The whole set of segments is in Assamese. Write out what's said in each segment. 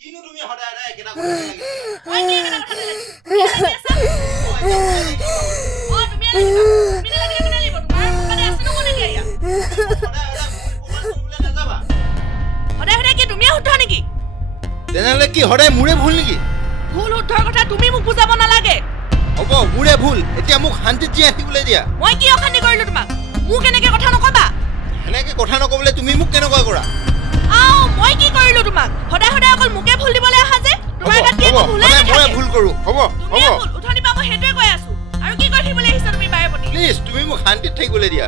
কিনো তুমি হদায় হদায় কেটা কথা লাগি মই কি কেটা কথা লাগি ও তুমি লাগি কেনে লিব তোমাৰ মানে আছে ন কোনে দিয়া হদায় হদায় কি তুমি শুদ্ধ নেকি তেনেহলে কি হদায় মুৰে ভুল নেকি ভুল শুদ্ধৰ কথা তুমি মোক বুজাব নালাগে হ'ব মুৰে ভুল এতিয়া মোক শান্তিত জীয়াই থাকিবলৈ দিয়া মই কি অশান্তি কৰিলো তোমাক মোক এনেকে কথা নকবা এনেকে কথা নকবলে তুমি মোক কেনেকুৱা কৰা আও মই কি কৰিলো তোমাক হদায় হদায় অকল মুকে ভুল দিবলৈ আহা যে তোমাৰ গাত কি ভুল নাই মই ভুল কৰো হ'ব হ'ব উঠনি পাব হেতুৱে কৈ আছো আৰু কি কৰিবলৈ আহিছা তুমি বাৰে প্ৰতি প্লিজ তুমি মোক শান্তিত থাকিবলৈ দিয়া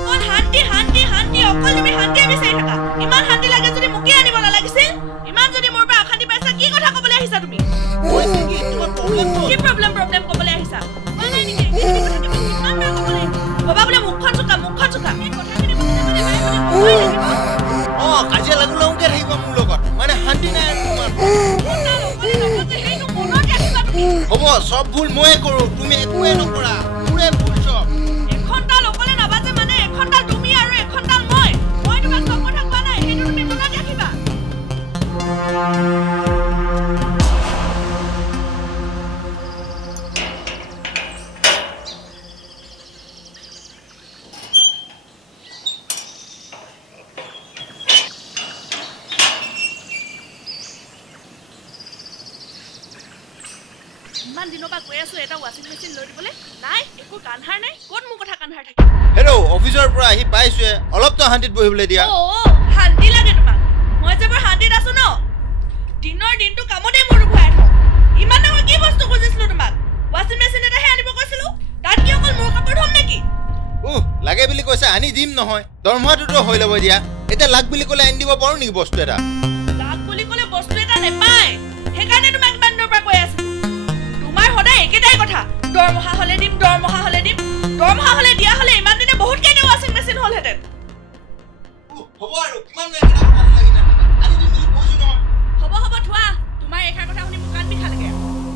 অকল শান্তি শান্তি শান্তি অকল তুমি শান্তি বিচাৰি থাকা ইমান শান্তি লাগে যদি মুকে আনিব নালাগিছিল ইমান যদি মোৰ পৰা অশান্তি পাইছা কি কথা ক'বলৈ আহিছা তুমি কি প্ৰব্লেম ক'বলৈ আহিছা মই নাই নেকি ইমান বেয়া ক'বলৈ বাবা বোলে মুখখন চুকা এই কথাখিনি বুজাবলৈ বাৰে প্ৰতি ক'বই লাগিব কাজিয়া লাগলংকে থাকিব মোৰ লগত মানে শান্তি নাই হ'ব সব ভুল ময়ে কৰো তুমি একোৱে নকৰা পুৰে ভুল সব এখনটাল অকলে নাবাজে মানে এখনটাল তুমি আৰু এখনটাল মই তোমাক সব কথা কোৱা নাই সেইটো তুমি মনত ৰাখিবা ইমান দিনৰ পৰা কৈ আছো এটা ৱাচিং মেচিন লৈ দিবলৈ নাই একো কানহাৰ নাই কোন মোৰ কথা কানহাৰ থাকে হেল্ল' অফিচৰ পৰা আহি পাইছোৱে অলপ তো শান্তিত বহিবলৈ দিয়া শান্তি লাগে তোমাক মই যে বৰ শান্তিত আছো ন দিনৰ দিনটো কামতে মোৰ ভৰাই থওঁ ইমান মই কি বস্তু খুজিছিলো তোমাক ৱাচিং মেচিন এটাহে আনিব কৈছিলো তাত কি অকল মোৰ কাপোৰ ধুম নেকি লাগে বুলি কৈছে আনি দিম নহয় দৰমহাটোতো হৈ ল'ব দিয়া এতিয়া লাগ বুলি ক'লে আনি দিব পাৰো নেকি বস্তু এটা লাগ বুলি ক'লে বস্তু এটা নেপায় সেইকাৰণে তোমাক ইমান দিনৰ পৰা কৈ আছো সদায় একেটাই কথা দৰমহা হলে দিম দৰমহা হলে দিয়া হলে ইমান দিনে বহুত কেইটা ৱাচিং মেচিন হলহেঁতেন হ'ব আৰু কিমান এটা কথা লাগি না আনি দিম বুলি কৈছো নহয় হ'ব থোৱা তোমাৰ এখাৰ কথা শুনি মোক কান বিখা লাগে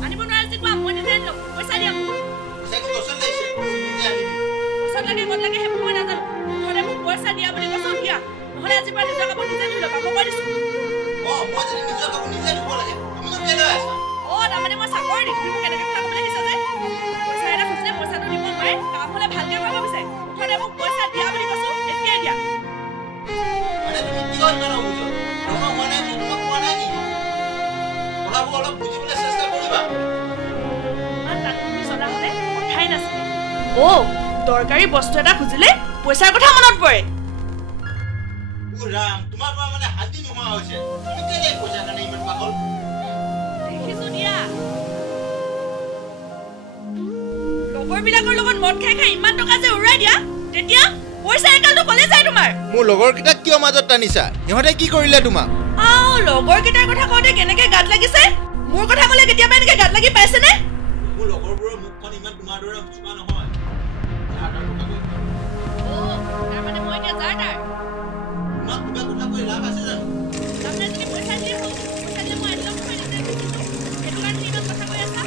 আনিব নোৱাৰা যে কোৱা মই নিজে আনি লম পইচা দিয়া মোক পইচাটো দছন লৈছে নিজে আনি দিম পইচা লাগে ক'ত লাগে সেই মই নাজানো মুঠতে মোক পইচা দিয়া বুলি কৈছো দিয়া নহলে আজি পৰা নিজৰ কাপোৰ নিজে ধুই ল'বা মই কৈ দিছো মই যদি নিজৰ কাপোৰ নিজে ধুব লাগে তুমি তো কেলৈ আছা তাৰমানে মই চাকৰি দিম তুমি মোক কেনেকৈ কথা ক'বলৈ আহিছা যে পইচা এটা খুজিলে পইচাটো দিব নোৱাৰে কাম হ'লে ভালকৈ কৰিব বিচাৰে মুঠতে মোক পইচা দিয়া বুলি কৈছো এতিয়াই দিয়া মানে তুমি কি হ'ল জানো বুজো তোমাৰ মনে মোক কোৱা নাই নেকি কথাবোৰ অলপ বুজিবলৈ চেষ্টা কৰিবা ইমান তাতকৈ চলা হ'লে কথাই নাছিলে দৰকাৰী বস্তু এটা খুজিলে পইচাৰ কথা মনত পৰে ৰাম তোমাৰ পৰা মানে শান্তি নোহোৱা হৈছে তুমি কেলে পইচা কাৰণে ইমান পাগল লগৰবিলাকৰ লগত মদ খাই ইমান টকা যে উৰাই দিয়া তেতিয়া পইচা একালটো কলে যায় তোমাৰ মোৰ লগৰ কেইটা কিয় মাজত টানিছা ইহঁতে কি কৰিলে তোমাক লগৰ কেইটাৰ কথা কওঁতে কেনেকে গাত লাগিছে মোৰ কথা কলে কেতিয়াবা এনেকে গাত লাগি পাইছে নে মোৰ লগৰবোৰৰ মুখখন ইমান তোমাৰ দৰে চোকা নহয় তাৰমানে মই এতিয়া যাৰ তাৰ তোমাক কিবা কথা কৈ লাভ আছে জানো তাৰমানে যদি পইচা দিয়ে পইচা দিয়ে মই এদিন নহয় নিজে বুজিছো সেইটো কাৰণে ইমান কথা কৈ আছা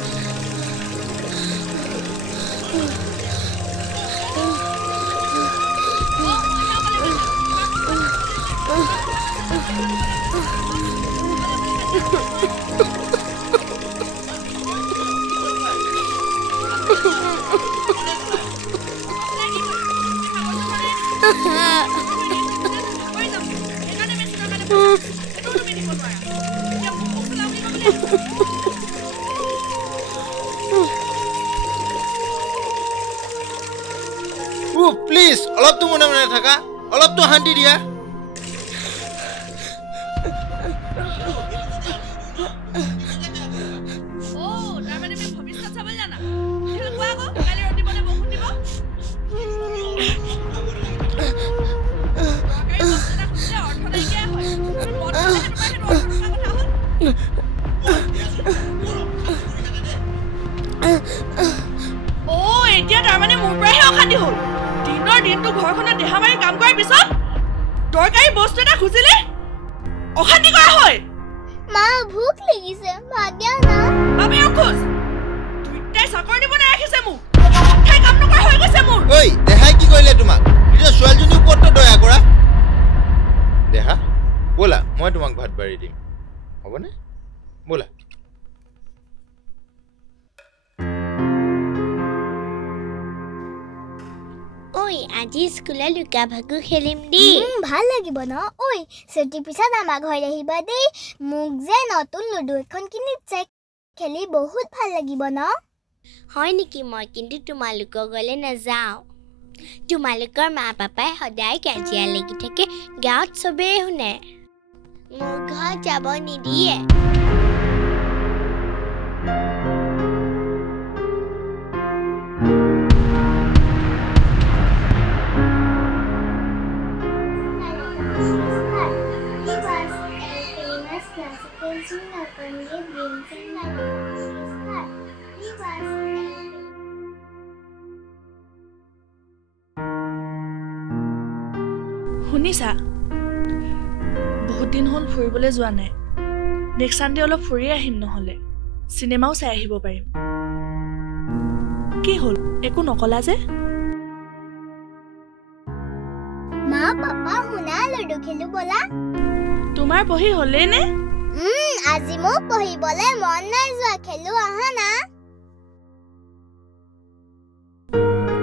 প্লিজ অলপ তো মনে মনে থাকা অলপ তো শান্তি দিয়া তাৰমানে আমি ভৱিষ্যত চাব জানা কোৱা আকৌ কালি ৰ'দ দিবলৈ বৰষুণ দিব অৰ্থ নাইকিয়া হয় এতিয়া তাৰমানে মোৰ পৰাহে অশান্তি হ'ল দিনৰ দিনটো ঘৰখনত দেহা মাৰি কাম কৰাৰ পিছত দৰকাৰী বস্তু এটা খুজিলে অশান্তি কৰা হয় মা ভোক লাগিছে ভাত দিয়া না বাবে অখোজ দুইটাই চাকৰি দিব নাৰাখিছে মোক খাই কাম নকৰা হৈ গৈছে মোৰ ঐ দেহাই কি কৰিলে তোমাক নিজৰ ছোৱালীজনীৰ ওপৰত দয়া কৰা দেহা ব'লা মই তোমাক ভাত বাঢ়ি দিম হ'বনে बोला ওই আজি স্কুলে লুকা ভাগু খেলিম দি ভাল লাগিব ন ওই ছুটি পিছত আমাৰ ঘৰ আহিবা দেই মোক যে নতুন লুডু এখন কিনি চেক খেলি বহুত ভাল লাগিব ন হয় নেকি মই কিন্তু তোমালোকৰ গলে নাযাওঁ তোমালোকৰ মা পাপাই সদায় কাজিয়া লাগি থাকে গাঁৱত চবেই শুনে মোৰ ঘৰ যাব নিদিয়ে শুনিছা বহুত দিন হ'ল ফুৰিবলৈ যোৱা নাই নেক্সট সানডে অলপ ফুৰি আহিম নহলে সিনেমাও চাই আহিব পাৰিম কি হ'ল একো নকলা যে মা পাপা শুনা লুডু খেলু বলা তোমাৰ পঢ়ি হ'লে নে আজি মোক পঢ়িবলে মন নাই যোৱা খেলু আহা না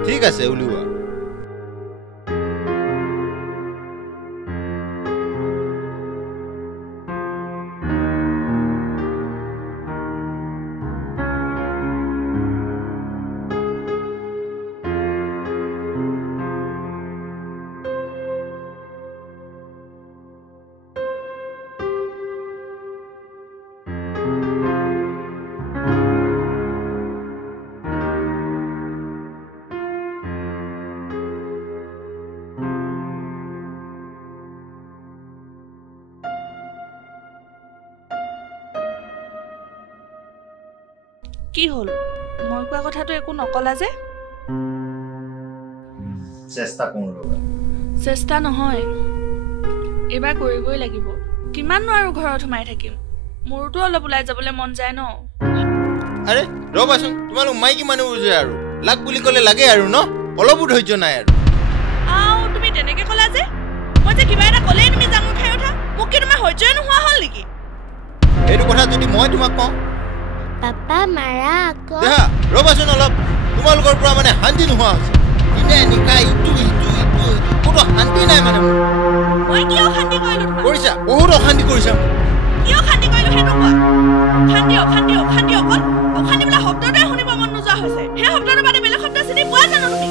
ঠিক আছে উলিওৱা কি হ'ল মই কোৱা কথাটো একো নকলা যে চেষ্টা নহয় এবাৰ কৰিবই লাগিব কিমাননো আৰু ঘৰত সোমাই থাকিম মোৰতো অলপ ওলাই যাবলৈ মন যায় ন আৰে ৰবাচোন তোমালোক মাইকী মানুহ বুজে আৰু লাগ বুলি ক'লে লাগে আৰু ন অলপো ধৈৰ্য নাই আৰু আও তুমি তেনেকে ক'লা যে মই যে কিবা এটা ক'লেই তুমি জাঙুৰ খাই উঠা মোক কি তোমাৰ সহ্যই নোহোৱা হ'ল নেকি এইটো কথা যদি মই তোমাক কওঁ পাপা মাৰা আকৌ দেহা ৰবাচোন অলপ তোমালোকৰ পৰা মানে শান্তি নোহোৱা হৈছে ইনে নিকাই ইটো কোনো শান্তি নাই মানে মই কি অশান্তি কৰিলো কৰিছা বহুত অশান্তি কৰিছা কি অশান্তি কৰিলো সেইটো কোৱা অশান্তি অকল অশান্তি বোলা শব্দটোৱে শুনিব মন নোযোৱা হৈছে সেই শব্দটোৰ বাদে বেলেগ শব্দ চিনি পোৱা জানো তুমি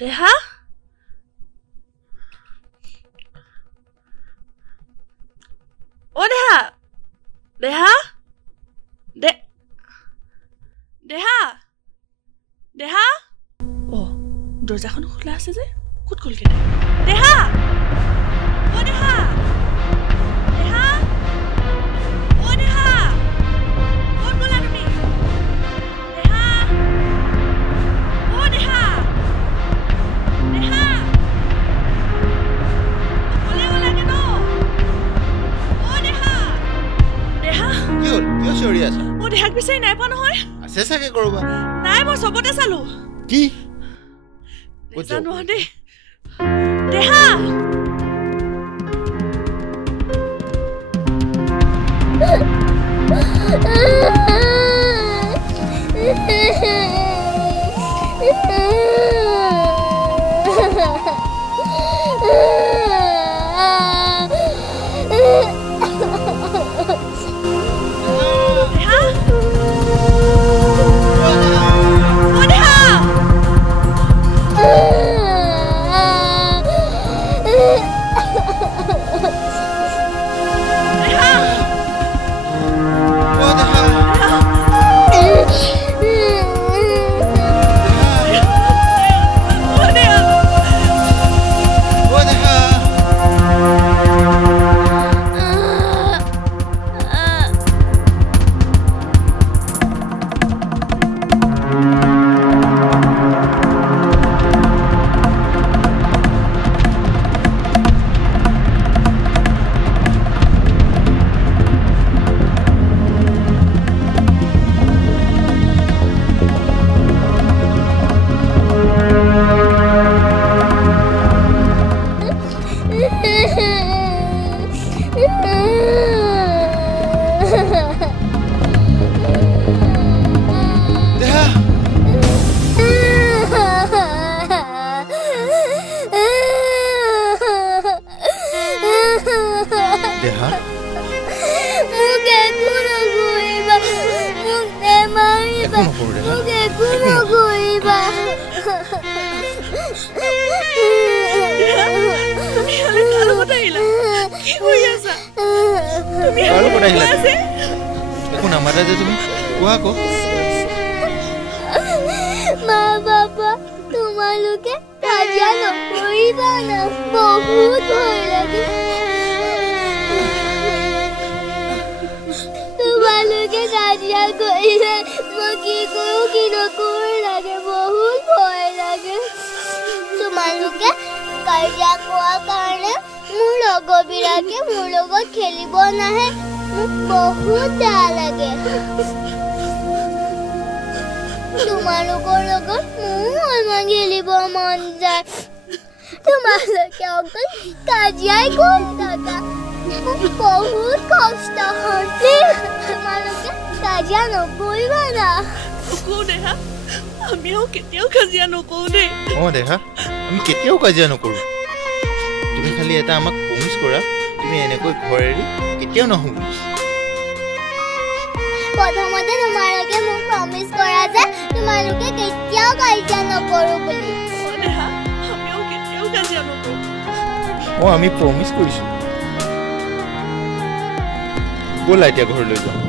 দেহা ও দেহা দেহা দেহা দেহা ও দরজাখন খোলা আছে যে কত গলকে দেহা ও দেহা দেহা ও দেহা কত গলা তুমি দেহা ও দেহা দেহা বলে বলা কেন ও দেহা দেহা কি হল কিয় চৰি আছা ও দেহাক বিচাৰি নাই পোৱা নহয় আছে চাগে কৰবা নাই মই সবতে চালো কি জানো দে দেহা নকৰিবা মোক একো নকৰিবা তুমি হলে কালো কথা আহিলা কি হৈ আছা তুমি কালো কথা আহিলা একো নামাতা যে তুমি কোৱা কো মা বাবা তোমালোকে কাজিয়া নকৰিবা না বহুত ভয় লাগে তোমালোকে কাজিয়া কৰিলে মই কি কৰোঁ কি নকৰোঁ লাগে বহুত ভয় লাগে তোমালোকে কাজিয়া কোৱাৰ কাৰণে মোৰ লগৰবিলাকে মোৰ লগত খেলিব নাহে মোক বহুত বেয়া লাগে তোমালোকৰ লগত মোৰ ইমান খেলিব মন যায় তোমালোকে অকল কাজিয়াই কৰি থাকা মোক বহুত কষ্ট হয় তোমালোকে কাজিয়া নকৰিবা না নকওঁ দেহা আমিও কেতিয়াও কাজিয়া নকওঁ দেই দেহা আমি কেতিয়াও কাজিয়া নকৰোঁ তুমি খালি এটা আমাক প্ৰমিছ কৰা তুমি এনেকৈ ঘৰ এৰি কেতিয়াও নাহো প্ৰথমতে তোমালোকে মোক প্ৰমিছ কৰা যে তোমালোকে কেতিয়াও কাজিয়া নকৰোঁ বুলি দেহা আমিও কেতিয়াও কাজিয়া নকৰোঁ আমি প্ৰমিছ কৰিছোঁ ব'লা এতিয়া ঘৰলৈ যাওঁ